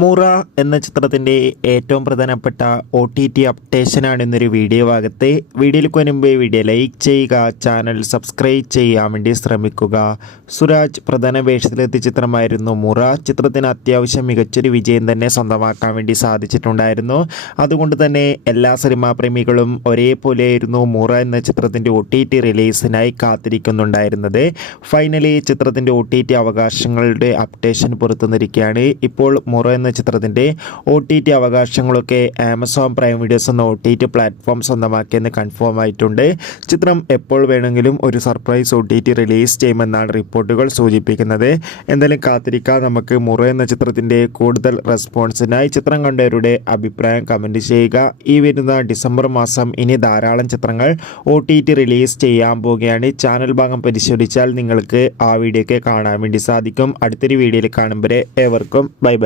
മുറ എന്ന ചിത്രത്തിൻ്റെ ഏറ്റവും പ്രധാനപ്പെട്ട OTT അപ്ഡേഷനാണ് ഇന്നൊരു വീഡിയോ ഭാഗത്ത്. വീഡിയോയിലേക്ക് മുൻപ് വീഡിയോ ലൈക്ക് ചെയ്യുക, ചാനൽ സബ്സ്ക്രൈബ് ചെയ്യാൻ വേണ്ടി ശ്രമിക്കുക. സുരാജ് പ്രധാന വേഷത്തിലെത്തിയ ചിത്രമായിരുന്നു മുറ. ചിത്രത്തിന് അത്യാവശ്യം മികച്ചൊരു വിജയം തന്നെ സ്വന്തമാക്കാൻ വേണ്ടി സാധിച്ചിട്ടുണ്ടായിരുന്നു. അതുകൊണ്ട് തന്നെ എല്ലാ സിനിമാ പ്രേമികളും ഒരേപോലെയായിരുന്നു മുറ എന്ന ചിത്രത്തിൻ്റെ OTT റിലീസിനായി കാത്തിരിക്കുന്നുണ്ടായിരുന്നത്. ഫൈനലി ചിത്രത്തിൻ്റെ OTT അവകാശങ്ങളുടെ അപ്ഡേഷൻ പുറത്തുവന്നിരിക്കുകയാണ്. ഇപ്പോൾ മുറ എന്ന ചിത്രത്തിൻ്റെ OTT അവകാശങ്ങളൊക്കെ ആമസോൺ പ്രൈം വീഡിയോസ് എന്ന OTT പ്ലാറ്റ്ഫോം സ്വന്തമാക്കിയെന്ന് കൺഫേം ആയിട്ടുണ്ട്. ചിത്രം എപ്പോൾ വേണമെങ്കിലും ഒരു സർപ്രൈസ് OTT റിലീസ് ചെയ്യുമെന്നാണ് റിപ്പോർട്ടുകൾ സൂചിപ്പിക്കുന്നത്. എന്തായാലും കാത്തിരിക്കാം നമുക്ക്. മുറ എന്ന ചിത്രത്തിൻ്റെ കൂടുതൽ റെസ്പോൺസിനായി ചിത്രം കണ്ടവരുടെ അഭിപ്രായം കമൻറ്റ് ചെയ്യുക. ഈ വരുന്ന ഡിസംബർ മാസം ഇനി ധാരാളം ചിത്രങ്ങൾ OTT റിലീസ് ചെയ്യാൻ പോവുകയാണ്. ചാനൽ ഭാഗം പരിശോധിച്ചാൽ നിങ്ങൾക്ക് ആ വീഡിയോ ഒക്കെ കാണാൻ വേണ്ടി സാധിക്കും. അടുത്തൊരു വീഡിയോയിൽ കാണുമ്പോൾ ഏവർക്കും ബൈ ബൈ.